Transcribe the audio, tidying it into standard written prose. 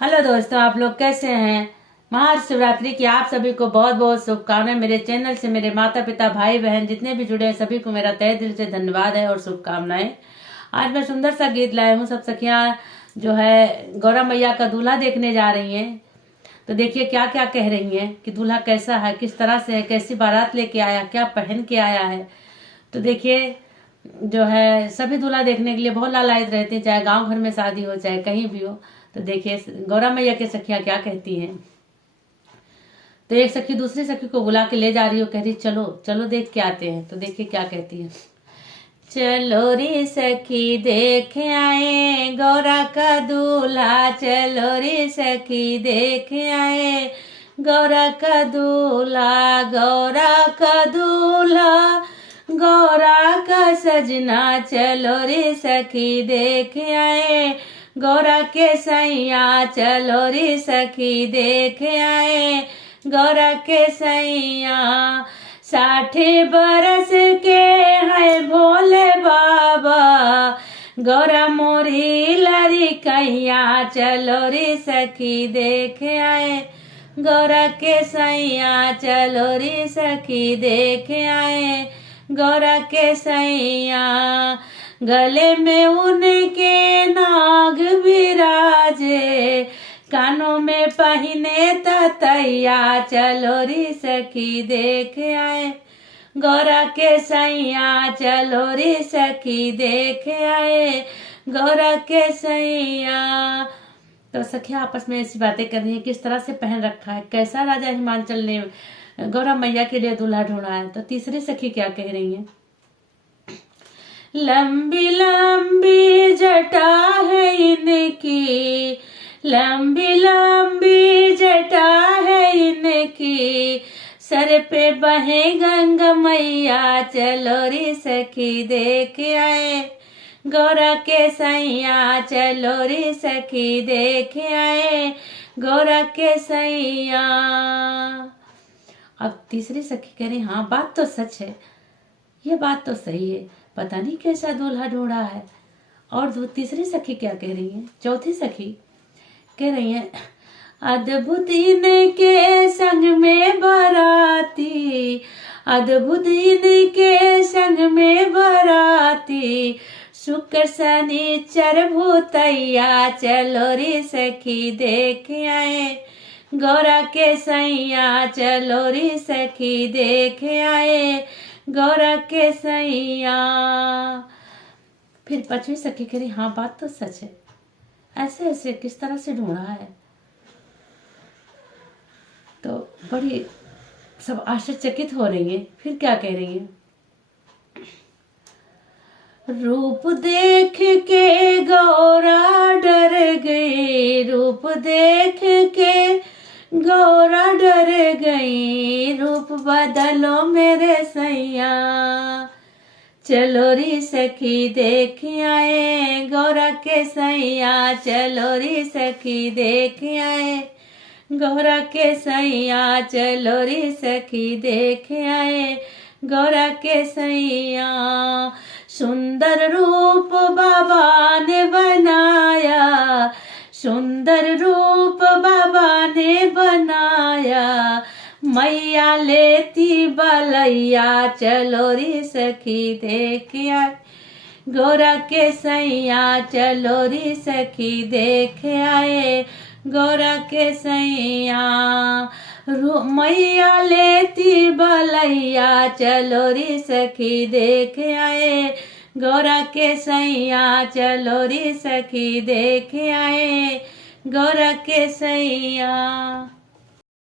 Hello दोस्तों, आप लोग कैसे हैं। महाशिवरात्रि की आप सभी को बहुत बहुत शुभकामनाएं। मेरे चैनल से मेरे माता पिता भाई बहन जितने भी जुड़े हैं सभी को मेरा तहे दिल से धन्यवाद है और शुभकामनाएं। आज मैं सुंदर सा गीत लाया हूँ। सब सखियां जो है गौरा मैया का दूल्हा देखने जा रही हैं, तो देखिए क्या क्या कह रही हैं कि दूल्हा कैसा है, किस तरह से है, कैसी बारात लेके आया, क्या पहन के आया है। तो देखिए जो है सभी दूल्हा देखने के लिए बहुत लालायित रहते हैं, चाहे गांव घर में शादी हो चाहे कहीं भी हो। तो देखिए गौरा मैया की सखियां क्या कहती हैं। तो एक सखी दूसरी सखी को बुला के ले जा रही हो, कह रही चलो चलो देख के आते हैं। तो देखिए क्या कहती है। चलो रे सखी देख आए गौरा का दूल्हा, चलो रे सखी देख आए गौरा का दूल्हा, गौरा का दूल्हा गौरा का सजना, चलो रे सखी देख आए गौरा के सैया, चलो रे सखी देख आए गौरा के सैया। 60 बरस के है भोले बाबा, गौरा मोरी लड़कैया, चलो रे सखी देख आए गौरा के सैया, चलो रे सखी देख आए गौरा के सैया। गले में उनके नाग विराजे, कानों में पहने ततैया, चलो रे सखी देख आए गौरा के सैया, चलो रे सखी देख आए गौरा के सैया। तो सखिया आपस में ऐसी बातें कर रही है, किस तरह से पहन रखा है, कैसा राजा हिमांचल ने गौरा मैया के लिए दूल्हा ढूंढा है। तो तीसरी सखी क्या कह रही है। लंबी लंबी जटा है इनकी, लंबी लंबी जटा है इनकी, सर पे बहे गंगा मैया, चलो रे सखी देख आए गौरा के सैया, चलो रे सखी देख आए गौरा के सैया। अब तीसरी सखी कह रही हाँ बात तो सच है, ये बात तो सही है, पता नहीं कैसा दूल्हा ढूंढा है। और तीसरी सखी क्या कह रही है। चौथी सखी कह रही है अद्भुत इनके संग में बाराती, अद्भुत इनके संग में बाराती, शुक्र शनिचर भूतैया, चलो रे सखी देख आए गौरा के सैया, चलो रे सखी देख आए गौरा के सैया। फिर पांचवी सखी कह रही हाँ बात तो सच है, ऐसे ऐसे किस तरह से ढूंढा है। तो बड़ी सब आश्चर्यचकित हो रही है। फिर क्या कह रही है। रूप देख के गौरा डर गई, रूप देख के गौरा डर गई, रूप बदलो मेरे सैया, चलो रे सखी देख आए गौरा के सैया, चलो रे सखी देख आए गौरा के सैया, चलो रे सखी देख आए गौरा के सैया। सुंदर रूप बाबा ने बनाया, सुंदर रूप बाबा ने बनाया, मैया लेती बलैया, चलो रे सखी देख आए गौरा के सैया, चलो रे सखी देख आए गौरा के सैया। मैया लेती बलैया, चलो रे सखी देख आए गौरा के सैया, चलो रे सखी देख आए गौरा के सैया।